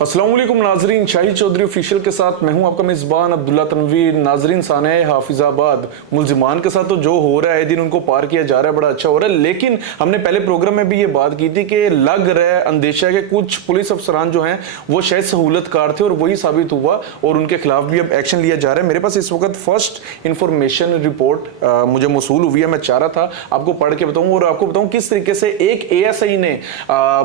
अस्सलाम वालेकुम नाजरीन, शाहिद चौधरी ऑफिशियल के साथ मैं हूं आपका मेज़बान अब्दुल्ला तनवीर। नाजरीन, साने हाफिजाबाद मुलजिमान के साथ तो जो हो रहा है दिन उनको पार किया जा रहा है, बड़ा अच्छा हो रहा है। लेकिन हमने पहले प्रोग्राम में भी ये बात की थी कि लग रहा है अंदेशा के कुछ पुलिस अफसरान जो हैं वो शायद सहूलतकार थे और वही साबित हुआ और उनके खिलाफ भी अब एक्शन लिया जा रहा है। मेरे पास इस वक्त फर्स्ट इंफॉर्मेशन रिपोर्ट मुझे मौसूल हुई है। मैं चाह रहा था आपको पढ़ के बताऊं और आपको बताऊं किस तरीके से एक ASI ने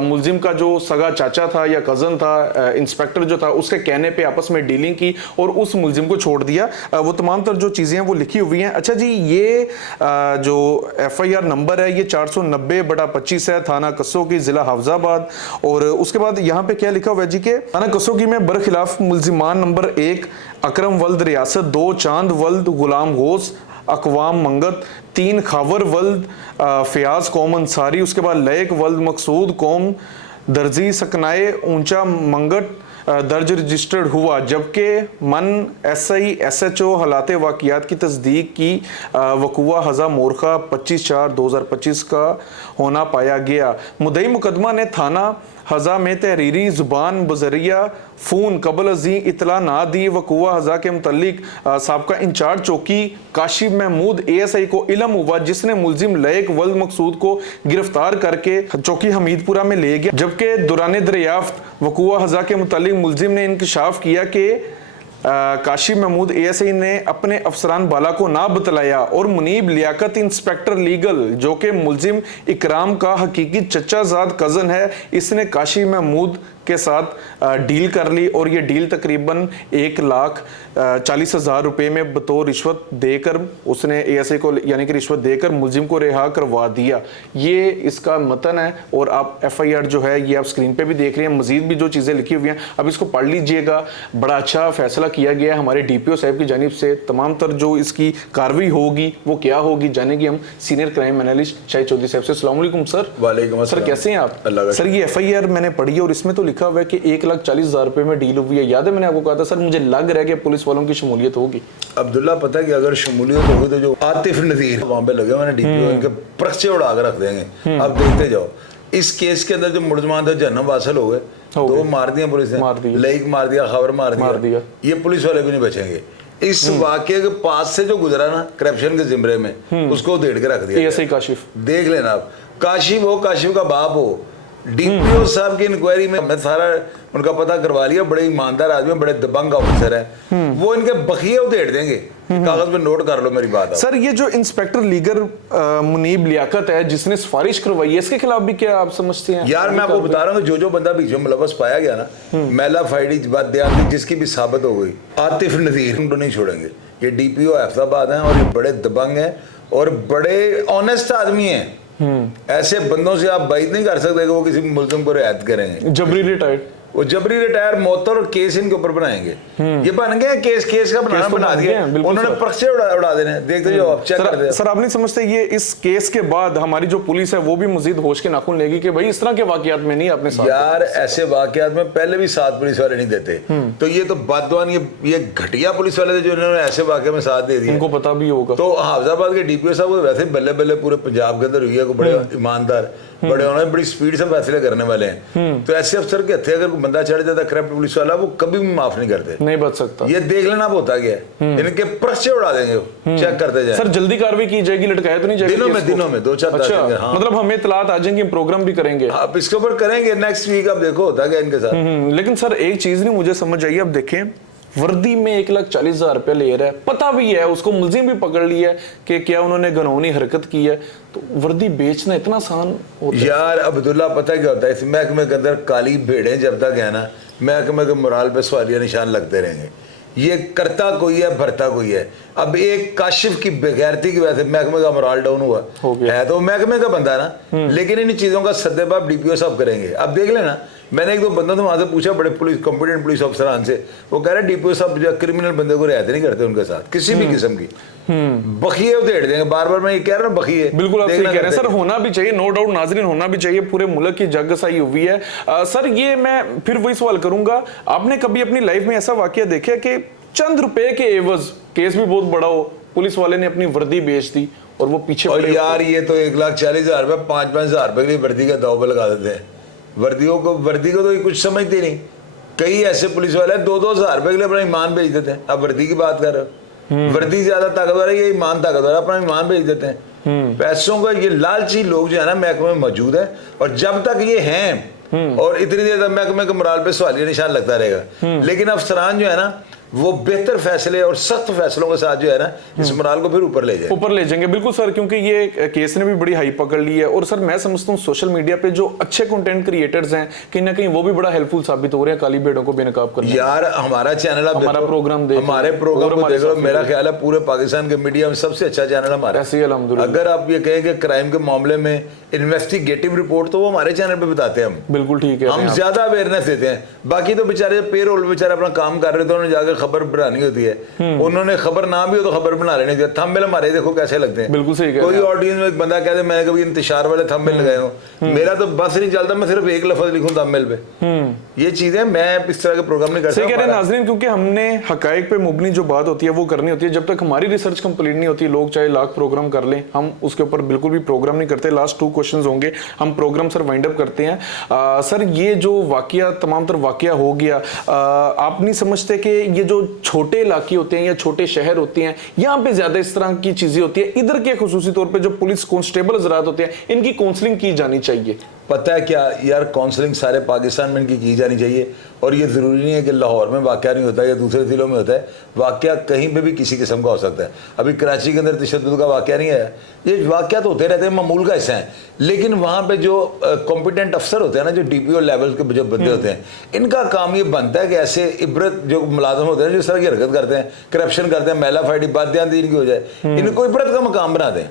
मुलजिम का जो सगा चाचा था या कजन था, इंस्पेक्टर जो था, उसके कहने पे आपस में डीलिंग की और उस मुलजिम को छोड़ दिया। वो तमाम तर जो चीजें हैं वो लिखी हुई हैं। अच्छा जी, ये जो FIR नंबर है ये 490/25 है, थाना कसोगी, जिला हाफिजाबाद। और उसके बाद यहाँ पे क्या लिखा हुआ है जी के थाना कसोगी में बरखिलाफ मुलजिमान नंबर 1 अकरम वल्द रियासत, 2 चांद वल्द गुलाम गोस अकवाम मंगत, 3 खावर वल्द फयाज कौम अंसारी, उसके बाद लयक वल्द मकसूद कौम दर्जी सकनाए ऊंचा मंगट दर्ज रजिस्टर्ड हुआ। जबकि मन SI SHO हालात वाक़ियात की तस्दीक की वकुआ हज़ा मोरखा 25/4/2025 का होना पाया गया। मुद्दई मुकदमा ने थाना हज़ा में तहरीरी ज़ुबान बजरिया फ़ोन कबल अजी इतला ना दी। वकुआ हज़ा के मुतल्लिक साबका इंचार्ज चौकी काशिफ महमूद ASI को इल्म हुआ, जिसने मुलजिम लयक वल्द मकसूद को गिरफ्तार करके चौकी हमीदपुरा में ले गया। जबकि दौरान दरियाफ्त वकुआ हज़ा के मुतल्लिक मुलजिम ने इंकशाफ किया कि काशिफ महमूद ASI ने अपने अफसरान बाला को ना बतलाया और मुनीब लियाकत इंस्पेक्टर लीगल जो कि मुलजिम इकराम का हकीकी चचाजाद कज़न है, इसने काशिफ महमूद के साथ डील कर ली और ये डील तकरीबन 1,40,000 रुपए में बतौर रिश्वत देकर उसने ASI को यानी कि रिश्वत देकर मुलजिम को रिहा करवा दिया। ये इसका मतन है और आप FIR जो है ये आप स्क्रीन पे भी देख रहे हैं। मजीद भी जो चीज़ें लिखी हुई हैं अब इसको पढ़ लीजिएगा। बड़ा अच्छा फैसला किया गया हमारे DPO साहब की जानिब से। तमाम तर जो इसकी कार्रवाई होगी वो क्या होगी जानेंगे हम senior crime analyst Shahid Chaudhary साहब से। अस्सलाम वालेकुम सर। वालेकुम सर, कैसे हैं आप? सर, ये FIR मैंने पढ़ी और इसमें तो लिखा हुआ है कि 1,40,000 रुपए में डील हुई है। याद है मैंने आपको कहा था सर मुझे लग रहा है कि पुलिस वालों की शमूलियत होगी। अब्दुल्ला, पता है कि अगर शमूलियत होगी तो जो आतिफ नज़ीर वहां पे लगे मैंने DPO इनके पर्चे उड़ा कर रख देंगे। अब देखते जाओ इस केस के अंदर जो मुलजमान थे जहन्नम वासिल हो गए, 2 मार दिया पुलिस ने, लईक मार दिया, खबर मार दिया। ये पुलिस वाले भी नहीं बचेंगे। इस वाकये के पास से जो गुजरा ना करप्शन के जिम्रे में उसको उधेड़ के रख दिया। ASI काशिफ देख लेना आप, काशिफ हो, काशिफ का बाप हो, DPO साहब की इंक्वायरी में मैं सारा उनका पता करवा लिया। बड़े ईमानदार आदमी, बड़े दबंग ऑफिसर है, वो इनके बखिए उधेड़ देंगे। कागज में नोट कर लो मेरी बात। सर, ये जो इंस्पेक्टर लीगर मुनीब लियाकत है जिसने सिफारिश करवाई है, इसके खिलाफ भी क्या आप समझते हैं? यार मैं आपको बता रहा हूँ जो बंदा बीच में मुलव्वस पाया गया ना, मैला फाइडी बददियाती जिसकी भी साबित हो गई, आतिफ नज़ीर उनको नहीं छोड़ेंगे। ये DPO हैफजाबाद हैं और ये बड़े दबंग हैं और बड़े ऑनेस्ट आदमी हैं। ऐसे बंदों से आप बात नहीं कर सकते कि वो किसी मुल्ज़िम को रियायत करेंगे। जबरी रिटायर्ड, वो जबरी रिटायर मोहतर और केस इनके ऊपर बनाएंगे। ये बन गए केस का बना दिया उन्होंने, पर्चे उड़ा देने। देखते जाओ आप, चेक करते। सर, आप नहीं समझते ये इस केस के बाद हमारी जो पुलिस है वो भी मजीद होश के नाखून लेगी कि भाई इस तरह के वाकयात में नहीं आपने साथ। यार ऐसे वाकयात में पहले भी साथ पुलिस वाले नहीं देते, तो ये तो बदवान ये घटिया पुलिस वाले थे जो इन्होंने ऐसे वाकये में साथ दे दिया। उनको पता भी होगा। तो हाफिजाबाद के DPO साहब वैसे बल्ले बल्ले पूरे पंजाब के अंदर हुई है, बड़े ईमानदार, बड़े उन्होंने बड़ी स्पीड से फैसले करने वाले हैं। तो ऐसे अफसर के हथे अगर बंदा चढ़ जाता करप्ट पुलिस वाला, वो कभी भी माफ नहीं करते, नहीं बच सकता। ये देख लेना होता गया, इनके पर्चे उड़ा देंगे, चेक करते जाए। सर, जल्दी कार्रवाई की जाएगी, लटकाया तो नहीं जाएगा? दिनों में 2-4। अच्छा, हाँ। मतलब हमें इत्तलात आ जाएंगी, प्रोग्राम भी करेंगे आप इसके ऊपर करेंगे नेक्स्ट वीक। आप देखो होता क्या इनके साथ। लेकिन सर एक चीज नहीं मुझे समझ आई। अब देखें वर्दी में 1,40,000 रुपया ले रहा है, पता भी है उसको, मुलजिम भी पकड़ लिया है कि क्या उन्होंने गनौनी हरकत की है, तो वर्दी बेचना इतना आसान होता है? यार अब्दुल्ला, पता क्या होता है इस महकमे के अंदर काली भेड़ें जब तक है ना, महकमे के मोराल पे सवालिया निशान लगते रहेंगे। ये करता कोई है, भरता कोई है। अब एक काशिफ की बेगैरती की वजह से महकमे का मोराल डाउन हुआ है, तो महकमे का बंदा ना, लेकिन इन चीजों का सद्देबाब DPO साहब करेंगे। अब देख लेना मैंने एक दो बंदों से वहां से पूछा, बड़े पुलिस कॉम्पिटेंट पुलिस अफसरान से, वो कह रहे डीपीओ साहब जो क्रिमिनल बंदे को रियायत नहीं करते उनके साथ किसी भी किस्म की, बखिए उधेड़ देंगे। बार बार मैं ये कह रहा हूँ बखिए। बिल्कुल आप सही कह रहे हैं सर, होना भी चाहिए, नो डाउट नाजरीन, होना भी चाहिए। पूरे मुल्क की जगसाई हुई है। सर ये मैं फिर वही सवाल करूंगा, आपने कभी अपनी लाइफ में ऐसा वाकया देखा कि चंद रुपए के एवज, केस भी बहुत बड़ा हो, पुलिस वाले ने अपनी वर्दी बेच दी और वो पीछे और यार ये तो 1,40,000 रुपए 5,000 रुपए के लिए वर्दी का दाव पे लगा देते हैं। वर्दी को तो ये कुछ समझते नहीं। कई ऐसे पुलिस वाले 2,000 रुपए के लिए अपना ईमान बेच देते हैं। अब वर्दी की बात कर रहे हो, वर्दी ज्यादा ताकतवर है, ये ईमान ताकतवर है, अपना ईमान बेच देते हैं। पैसों का ये लालची लोग जो है ना महकमे में मौजूद है, और जब तक ये हैं और इतनी देर तक महकमे के मोराल पे सवालिया निशान लगता रहेगा। लेकिन अफसरान जो है ना वो बेहतर फैसले और सख्त फैसलों के साथ जो है ना इस मोराल को फिर ऊपर ले जाएंगे। बिल्कुल सर, क्योंकि ये केस ने भी बड़ी हाई पकड़ ली है। और सर मैं समझता हूँ सोशल मीडिया पे जो अच्छे कंटेंट क्रिएटर्स हैं कहीं ना कहीं वो भी बड़ा हेल्पफुल साबित हो रहे हैं काली भेड़ों को बेनकाब करने। यार हमारा चैनल, हमारा प्रोग्राम देख, हमारे प्रोग्राम को देख लो, मेरा ख्याल है पूरे पाकिस्तान के मीडिया में सबसे अच्छा चैनल हमारा। अगर आप ये कहें कि क्राइम के मामले में इन्वेस्टिगेटिव रिपोर्ट, तो वो हमारे चैनल पे बताते हैं हम। बिल्कुल ठीक है, हम ज्यादा अवेयरनेस देते हैं। बाकी तो बेचारे पे रोल बेचारे अपना काम कर रहे थे, उन्होंने जाकर खबर बनानी होती है, उन्होंने खबर ना भी हो तो खबर बना लेनी चाहिए। थंबनेल हमारे देखो कैसे लगते हैं। बिल्कुल सही। कोई ऑडियंस में एक बंदा कहते मैंने कभी इंतशार वाले थंबनेल लगाए हो, मेरा तो बस नहीं चलता, मैं सिर्फ एक लफ्ज लिखूं थंबनेल पे। ये चीजें मैं इस तरह के प्रोग्राम नहीं करता। सही कह रहे हैं नाज़रीन, क्योंकि हमने हकायक पे मुबनी जो बात होती है वो करनी होती है। जब तक हमारी रिसर्च कंप्लीट नहीं होती, लोग चाहे लाख प्रोग्राम कर लें, हम उसके ऊपर बिल्कुल भी प्रोग्राम नहीं करते। लास्ट 2 क्वेश्चंस होंगे, हम प्रोग्राम सर वाइंड अप करते हैं। सर ये जो वाकया, तमाम तर वाकया हो गया, आप नहीं समझते कि ये जो छोटे इलाके होते हैं या छोटे शहर होते हैं, यहाँ पे ज्यादा इस तरह की चीजें होती है? इधर के खुसूसी तौर पे जो पुलिस कांस्टेबल हजरात होते हैं, इनकी काउंसलिंग की जानी चाहिए। पता है क्या यार, काउंसलिंग सारे पाकिस्तान में इनकी की जानी चाहिए। और ये ज़रूरी नहीं है कि लाहौर में वाक़या नहीं होता या दूसरे ज़िलों में होता है, वाक़या कहीं पे भी किसी किस्म का हो सकता है। अभी कराची के अंदर तशद्दुद का वाक़या नहीं है, ये वाक़या तो होते रहते हैं, मामूल का हिस्सा है। लेकिन वहाँ पे जो कॉम्पिटेंट अफसर होते हैं ना, जो DPO लेवल के जो बंदे होते हैं, इनका काम ये बनता है कि ऐसे इबरत जो मुलाजम होते हैं जो इस तरह की हरकत करते हैं, करप्शन करते हैं, महिला फाइडी बादयान इनकी हो जाए, इनको इबरत का मकाम बना दें,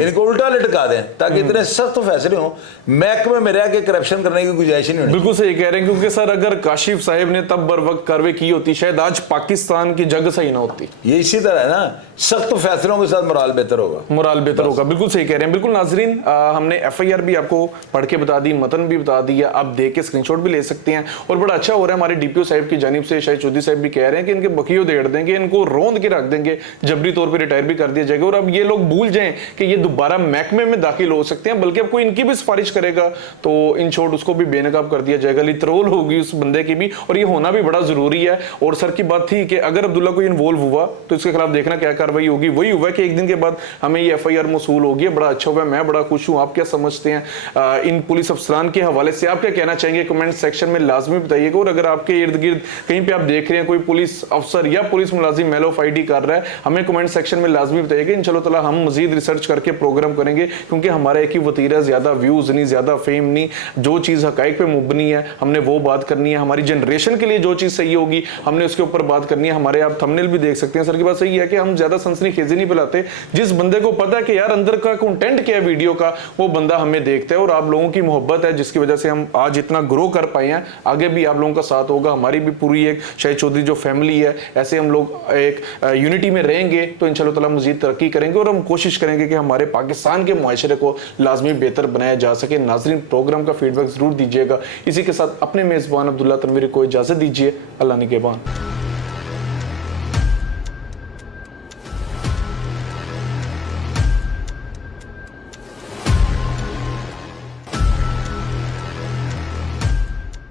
इनको उल्टा लटका दें, ताकि इतने सख्त फैसले हों महकमे में रह के करप्शन करने की गुंजाइश नहीं होनी। बिल्कुल सही कह रहे हैं, क्योंकि सर अगर काशिफ साहब ने तब बर वक्त कार्रवाई की होती, शायद आज पाकिस्तान की जग सही ना होती। ये इसी तरह है ना, सख्त फैसलों के साथ मोराल बेहतर होगा, मोराल बेहतर होगा। बिल्कुल सही कह रहे हैं। बिल्कुल नाजरीन, हमने FIR भी आपको पढ़ के बता दी, मतन भी बता दिया, आप देख के स्क्रीनशॉट भी ले सकते हैं। और बड़ा अच्छा हो रहा है, हमारे DPO साहब की जानिब से शाहिद चौधरी साहब भी कह रहे हैं कि इनके बखियो देड़ देंगे, इनको रोंद के रख देंगे, जबरी तौर पर रिटायर भी कर दिया जाएगा। और अब ये लोग भूल जाएं कि ये दोबारा महकमे में दाखिल हो सकते हैं, बल्कि अब कोई इनकी भी सिफारिश करेगा तो इन शॉर्ट उसको भी बेनकाब कर दिया जाएगा, लितरोल होगी उस बंदे की भी। और ये होना भी बड़ा जरूरी है। और सर की बात थी कि अगर अब्दुल्ला कोई इन्वॉल्व हुआ तो इसके खिलाफ देखना क्या कार्रवाई होगी। वही हुआ कि एक दिन के बाद हमें ये FIR मौसूल होगी, बड़ा अच्छा हुआ, मैं बड़ा खुश हूं। आप क्या समझते हैं इन पुलिस अफसरान के हवाले से? आप क्या कहना चाहेंगे? कमेंट सेक्शन में लाजमी बताइएगा। और अगर आपके इर्द गिर्द कहीं पे आप देख रहे हैं कोई पुलिस अफसर या पुलिस मुलाजिम MLOFID कर रहा है, हमें कमेंट सेक्शन में लाजमी बताइएगा। इंशाल्लाह ताला हम मजीद रिसर्च करके प्रोग्राम करेंगे, क्योंकि हमारा एक ही वतीरा, ज्यादा व्यूज नहीं, ज्यादा फेम नहीं, जो चीज हकाइक पे मुबनी है हमने वो बात करनी है। हमारी जनरेशन के लिए जो चीज सही होगी हमने उसके ऊपर बात करनी है। हमारे आप थंबनेल भी देख सकते हैं। सर की बात सही है कि हम ज्यादा सनसनीखेजी नहीं फैलाते। जिस बंदे को पता है कि यार अंदर का कंटेंट क्या है वीडियो का, वो बंदा हमें देखता है। और आप लोगों की मोहब्बत है जिसकी वजह से हम आज इतना ग्रो कर पाए हैं। आगे भी आप लोगों का साथ होगा, हमारी भी पूरी एक शाहिद चौधरी जो फैमिली है, ऐसे हम लोग एक यूनिटी में रहेंगे तो इंशाल्लाह ताला मजीद तरक्की करेंगे। और हम कोशिश करेंगे कि हमारे पाकिस्तान के मुआशरे को लाजमी बेहतर बनाया जा सके। नाजरीन, प्रोग्राम का फीडबैक जरूर दीजिएगा। इसी के साथ अपने मेजबान अब्दुल्ला तनवीर को इजाजत दीजिए। अल्लाह निगहबान।